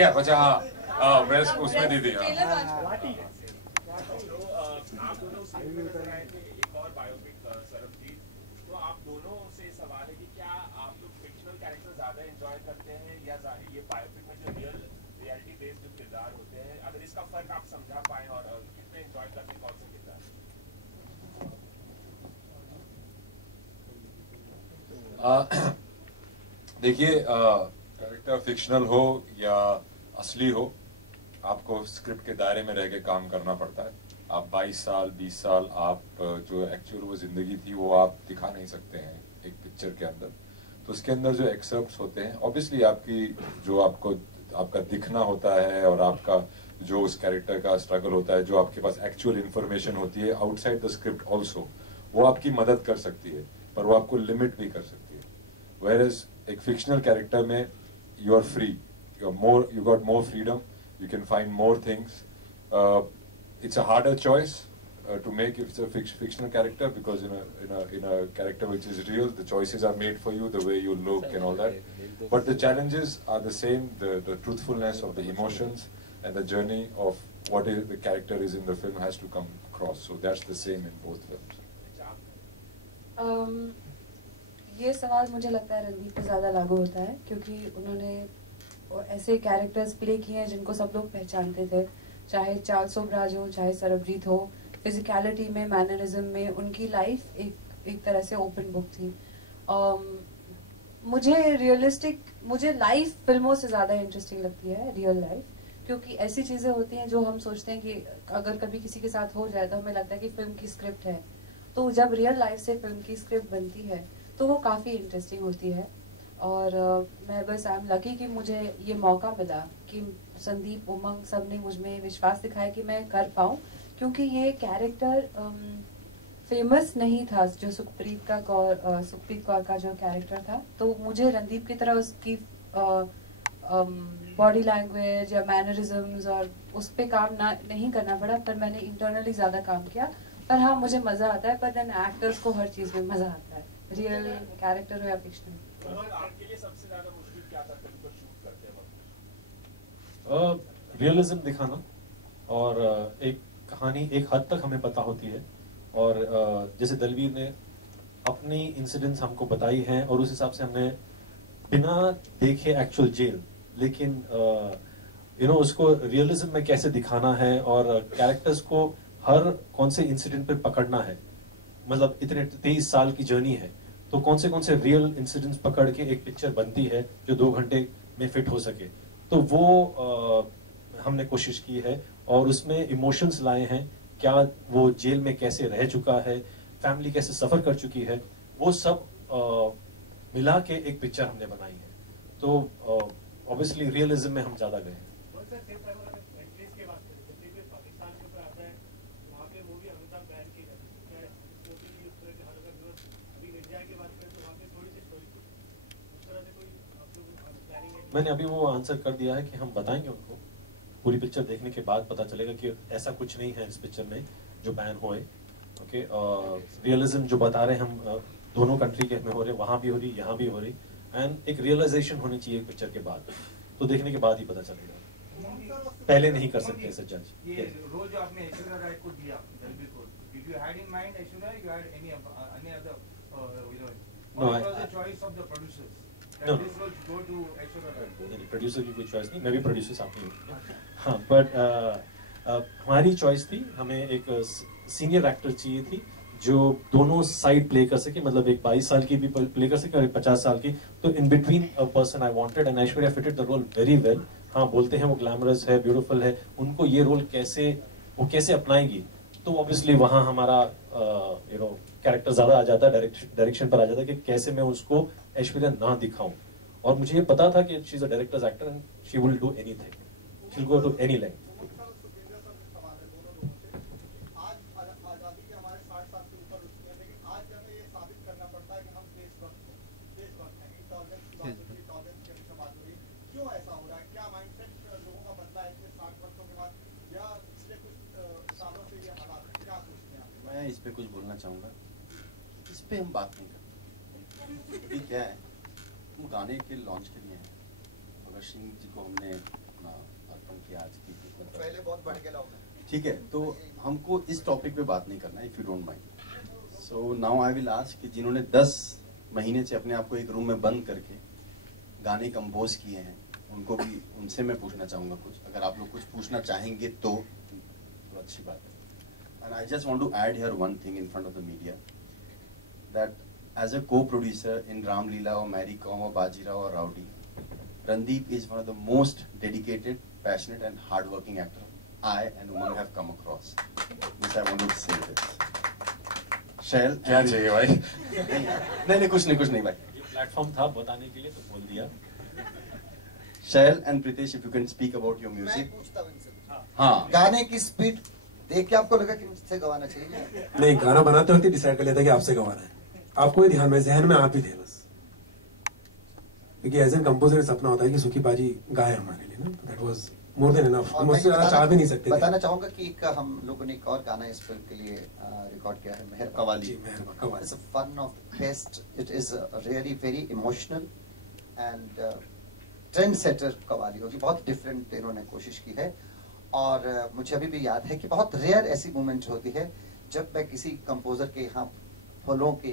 ठीक है बच्चा। हाँ मैं उसमें दी थी। आप दोनों एक और बायोपिक सरबजीत, तो आप दोनों से सवाल है कि क्या आप लोग फिक्शनल कैरेक्टर ज्यादा एंजॉय करते हैं या ये बायोपिक में जो रियलिटी बेस्ड जो किरदार होते हैं, अगर इसका फर्क आप समझा पाए और कितने एंजॉय करते हैं कौन से किरदार? देखिए कैरेक्टर फिक्शनल हो या असली हो, आपको स्क्रिप्ट के दायरे में रह के काम करना पड़ता है। आप 22 साल 20 साल आप जो एक्चुअल वो जिंदगी थी वो आप दिखा नहीं सकते हैं एक पिक्चर के अंदर। तो उसके अंदर जो एक्सर्प्ट्स होते हैं ऑब्वियसली आपकी जो आपका दिखना होता है और आपका जो उस कैरेक्टर का स्ट्रगल होता है, जो आपके पास एक्चुअल इंफॉर्मेशन होती है आउटसाइड द स्क्रिप्ट ऑल्सो, वो आपकी मदद कर सकती है पर वो आपको लिमिट भी कर सकती है। Whereas एक फिक्शनल कैरेक्टर में you are free, you got more freedom, you can find more things. It's a harder choice to make if it's a fictional character, because in a character which is real, the choices are made for you, the way you look and all that. But the challenges are the same, the truthfulness of the emotions and the journey of what the character is in the film has to come across. So that's the same in both films. ये सवाल मुझे लगता है रणदीप पे ज़्यादा लागू होता है, क्योंकि उन्होंने ऐसे कैरेक्टर्स प्ले किए हैं जिनको सब लोग पहचानते थे, चाहे चार्ल्स सोबराज हो चाहे सरबजीत हो। फिजिकलिटी में, मैनरिज्म में उनकी लाइफ एक तरह से ओपन बुक थी। मुझे लाइफ फिल्मों से ज़्यादा इंटरेस्टिंग लगती है, रियल लाइफ, क्योंकि ऐसी चीज़ें होती हैं जो हम सोचते हैं कि अगर कभी किसी के साथ हो जाए तो हमें लगता है कि फिल्म की स्क्रिप्ट है, तो जब रियल लाइफ से फिल्म की स्क्रिप्ट बनती है तो वो काफ़ी इंटरेस्टिंग होती है। और मैं बस आई एम लकी कि मुझे ये मौका मिला कि संदीप, उमंग सब ने मुझ में विश्वास दिखाया कि मैं कर पाऊँ, क्योंकि ये कैरेक्टर फेमस नहीं था जो सुखप्रीत कौर का जो कैरेक्टर था। तो मुझे रणदीप की तरह उसकी बॉडी लैंग्वेज या मैनरिज्म्स और उस पर काम नहीं करना पड़ा, पर मैंने इंटरनली ज़्यादा काम किया। पर हाँ, मुझे मज़ा आता है, पर देन एक्टर्स को हर चीज़ में मज़ा आता है, रियल कैरेक्टर हो या फिक्शनल। आपके लिए सबसे ज्यादा मुश्किल क्या था फिल्म को शूट करते वक्त? रियलिज्म दिखाना, और एक कहानी एक हद तक हमें पता होती है, और जैसे दलवीर ने अपनी इंसिडेंट्स हमको बताई हैं और उस हिसाब से हमने बिना देखे एक्चुअल जेल, लेकिन उसको रियलिज्म में कैसे दिखाना है और कैरेक्टर्स को हर कौन से इंसिडेंट पे पकड़ना है। मतलब इतने 23 साल की जर्नी है, तो कौन से रियल इंसिडेंट्स पकड़ के एक पिक्चर बनती है जो 2 घंटे में फिट हो सके। तो वो हमने कोशिश की है और उसमें इमोशंस लाए हैं, क्या वो जेल में कैसे रह चुका है, फैमिली कैसे सफर कर चुकी है, वो सब मिला के एक पिक्चर हमने बनाई है। तो ऑब्वियसली रियलिज्म में हम ज्यादा गए हैं। मैंने अभी वो आंसर कर दिया है कि हम बताएंगे उनको, पूरी पिक्चर देखने के बाद पता चलेगा कि ऐसा कुछ नहीं है इस पिक्चर में जो बैन होए। ओके, रियलिज्म जो बता रहे हैं हम दोनों कंट्री के में हो रहे, वहां भी हो रही, यहाँ भी हो रही, एंड एक रियलाइजेशन होनी चाहिए पिक्चर के बाद, तो देखने के बाद ही पता चलेगा, पहले नहीं कर सकते ऐसे जज। ये रोल जो आपने ऐश्वर्या राय को दिया, दलबीर को, did you had in mind Aishwarya, you had any other or it was the choice of the producers? No. This will go to Aishwarya Rai. Producer की कोई चॉइस नहीं, मैं भी प्रोड्यूसर साथ में हूँ। हाँ, बट हमारी चॉइस थी, हमें एक सीनियर एक्टर चाहिए थी जो दोनों साइड प्ले कर सके, मतलब एक 22 साल की भी प्ले कर सके और एक 50 साल की। तो in between a person I wanted, and Aishwarya fitted the role very well. हाँ, बोलते हैं वो ग्लैमरस है, ब्यूटीफुल है, उनको ये रोल कैसे अपनाएगी, तो ऑब्वियसली वहाँ हमारा कैरेक्टर ज्यादा आ जाता है, डायरेक्शन पर आ जाता है कि कैसे मैं उसको ऐश्वर्या ना दिखाऊं। और मुझे ये पता था कि she is a director's actor and she will do anything, she will go to any length. मैं इस पे कुछ बोलना चाहूँगा, इस पे हम बात नहीं करते। अभी क्या है, हम गाने के लॉन्च के लिए हैं। भगत सिंह जी को हमने अपना अर्पण किया आज की पहले बहुत बढ़ के लाओ। ठीक है, तो हमको इस टॉपिक पे बात नहीं करना, if you don't mind. So now I will ask कि जिन्होंने 10 महीने से अपने आप को एक रूम में बंद करके गाने कंपोज किए हैं, उनको भी, उनसे मैं पूछना चाहूंगा कुछ, अगर आप लोग कुछ पूछना चाहेंगे तो अच्छी बात है। And I just want to add here one thing in front of the media, that as a co-producer in Ramleela और मैरी कॉम और बाजीराव और Rowdy, Randeep is one of the most dedicated, passionate and hard-working actor I and Umang have come across. This I wanted to say this. Shail, क्या चाहिए भाई? नहीं कुछ नहीं भाई. ये प्लेटफॉर्म था बताने के लिए तो बोल दिया. Shail and Pritesh, if you can speak about your मैं music. पूछता हूँ इनसे। हाँ. गाने की स्पीड देख के आपको लगा कि मुझसे गवाना चाहिए? नहीं, गाना बनाते वक्त डिसाइड कर लेता कि आपसे गवाना है. आपको ही ध्यान में, जहन में आप ही थे बस. क्योंकि एज एन कंपोजर सपना होता है कि सुखी बाजी गाए हमारे लिए ना. That was more than enough. हम उससे ज्यादा चाह भी नहीं सकते. बताना चाहूंगा कि एक हम लोगों ने एक और गाना इस फिल्म के लिए रिकॉर्ड किया है, मेहर qawwali. It's a fun of best. It is really very emotional and trend setter qawwali होगी. बहुत डिफरेंट इन्होंने कोशिश की है और मुझे अभी भी याद है कि बहुत रेयर ऐसी मोमेंट होती है जब मैं किसी कंपोजर के यहाँ फलों के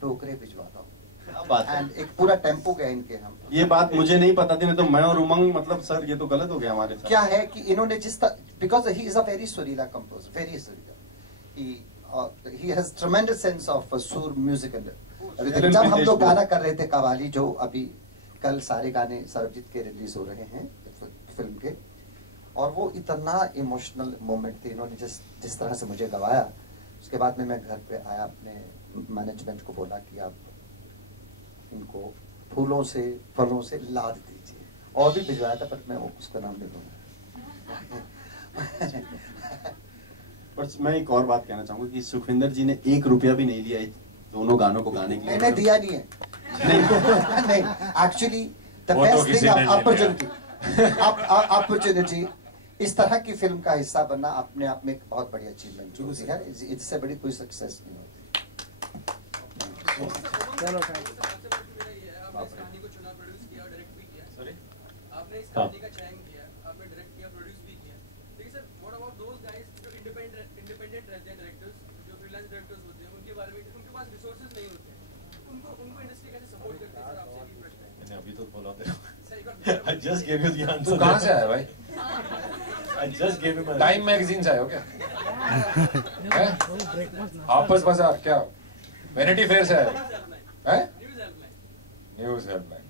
टोकरे भिजवाता हूँ. एंड एक पूरा टेम्पो गया इनके. हम ये बात मुझे नहीं पता थी, नहीं तो मैं और उमंग, मतलब सर ये तो गलत हो गया हमारे साथ. क्या है कि इन्होंने जिस because he is a very सुरीला कंपोजर, वेरी सुरीला. ही हैज ट्रेमेंडस सेंस ऑफ सुर म्यूजिक. जब हम लोग गाना कर रहे थे कवाली, जो अभी कल सारे गाने सरबजीत के रिलीज हो रहे हैं फिल्म के, और वो इतना इमोशनल मोमेंट थे. इन्होंने जिस तरह से मुझे गवाया, उसके बाद में मैं घर पे आया, अपने मैनेजमेंट को बोला कि आप इनको फूलों से फलों से लाद दीजिए. और भी भिजवाया था पर मैं उसका नाम नहीं लूंगा. पर मैं एक और बात कहना चाहूंगा कि सुखविंदर जी ने 1 रुपया भी नहीं लिया दोनों गानों को गाने के लिए. मैंने दिया नहीं है. नहीं, actually the best thing opportunity, इस तरह की फिल्म का हिस्सा बनना अपने आप में एक बहुत बड़ी अचीवमेंट होती है. इससे बड़ी कोई सक्सेस नहीं होती. चलो कहानी को चुना, प्रोड्यूस किया और डायरेक्ट भी किया. आपने इस कहानी का चयन किया, आपने डायरेक्ट किया, प्रोड्यूस भी किया. लेकिन sir, what about those guys जो इंडिपेंडेंट रहते हैं, डायरेक्टर्स जो फ्रीलांस डायरेक्टर्स होते हैं, उनके बारे में उनके पास रिसोर्सेज नहीं होते हैं, उनको इंडस्ट्री कैसे सपोर्ट करती है? सर आपसे ये प्रश्न है. मैंने अभी तो बोला था. I just gave you the answer. तू कहाँ से आया भाई? I just gave you my. Time magazine से आया हो क्या? आपस बाजार क्या? वैनिटी फेयर से आया है? News helpline.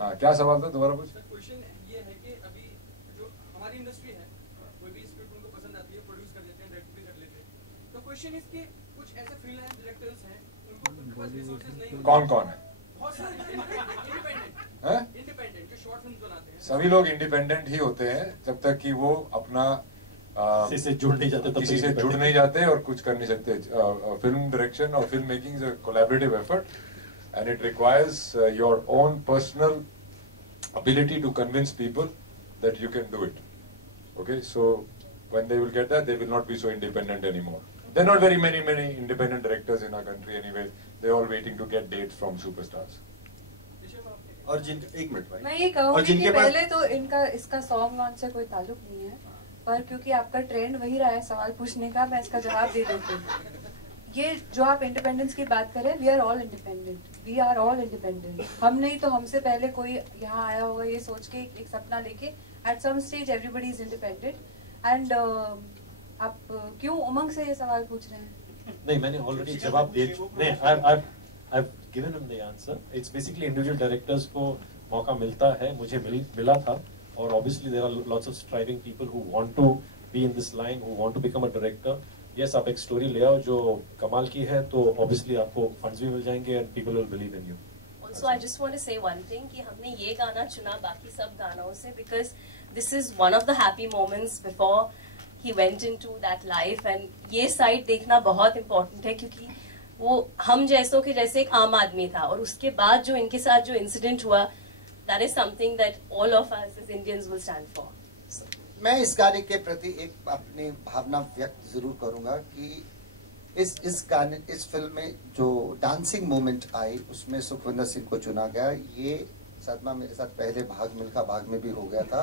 हाँ, क्या सवाल था दोबारा पूछ. क्वेश्चन ये है कि अभी जो हमारी इंडस्ट्री है, कोई भी स्क्रिप्ट उनको पसंद आती है, प्रोड्यूस कर लेते हैं, डायरेक्ट भी कर लेते हैं. तो क्वेश्चन इज कि कुछ ऐसे फ्रीलांस डायरेक्टर्स हैं, उनके पास रिसोर्सेज नहीं होते. कौन है? बहुत सारे इंडिपेंडेंट जो शॉर्ट फिल्म्स बनाते हैं. सभी लोग इंडिपेंडेंट ही होते हैं जब तक कि वो अपना किसी से जुड़ नहीं जाते, किसी से जुड़ नहीं जाते और कुछ कर नहीं सकते. फिल्म डायरेक्शन और film making is a collaborative effort and it requires your own personal ability to convince people that you can do it. Okay, so when they will get that, they will not be so independent anymore. There are not very many independent directors in our country anyway. They're all waiting to get dates from superstars. और जिन एक minute भाई, मैं ये कहूँगी कि पहले तो इसका सॉन्ग लॉन्च से कोई ताल्लुक नहीं है, पर क्योंकि आपका ट्रेंड वही रहा है सवाल पूछने का, मैं इसका जवाब दे देती हूँ. ये जो आप इंडिपेंडेंस की बात करें, वी आर ऑल इंडिपेंडेंट. हम नहीं तो हमसे पहले कोई यहाँ आया होगा ये सोच के एक सपना लेके. At some stage everybody is independent. And आप क्यों उमंग से ये सवाल पूछ रहे हैं? नहीं, मैंने ऑलरेडी जवाब दे. नहीं, I've given him the answer. It's basically individual directors को मौका मिलता है, मुझे मिला था, और obviously there are lots of striving people who want to be in this line, who want to become a director. Yes, आप एक स्टोरी ले आओ जो कमाल की है, तो obviously आपको फंड्स भी मिल जाएंगे and people will believe in you. Also, I just want to say one thing कि हमने ये गाना चुना बाकी सब गानों से because this is one of the happy moments before he went into that life, and ये साइड देखना बहुत important है क्योंकि वो हम जैसों के जैसे एक आम आदमी था, और उसके बाद जो इनके साथ जो इंसिडेंट हुआ, that is something that all of us as Indians will stand for. मैं इस गाने के प्रति एक अपनी भावना व्यक्त जरूर करूंगा कि इस फिल्म में जो डांसिंग मोमेंट आई उसमें सुखविंदर सिंह को चुना गया. ये सदमा मेरे साथ पहले भाग मिल्खा भाग में भी हो गया था,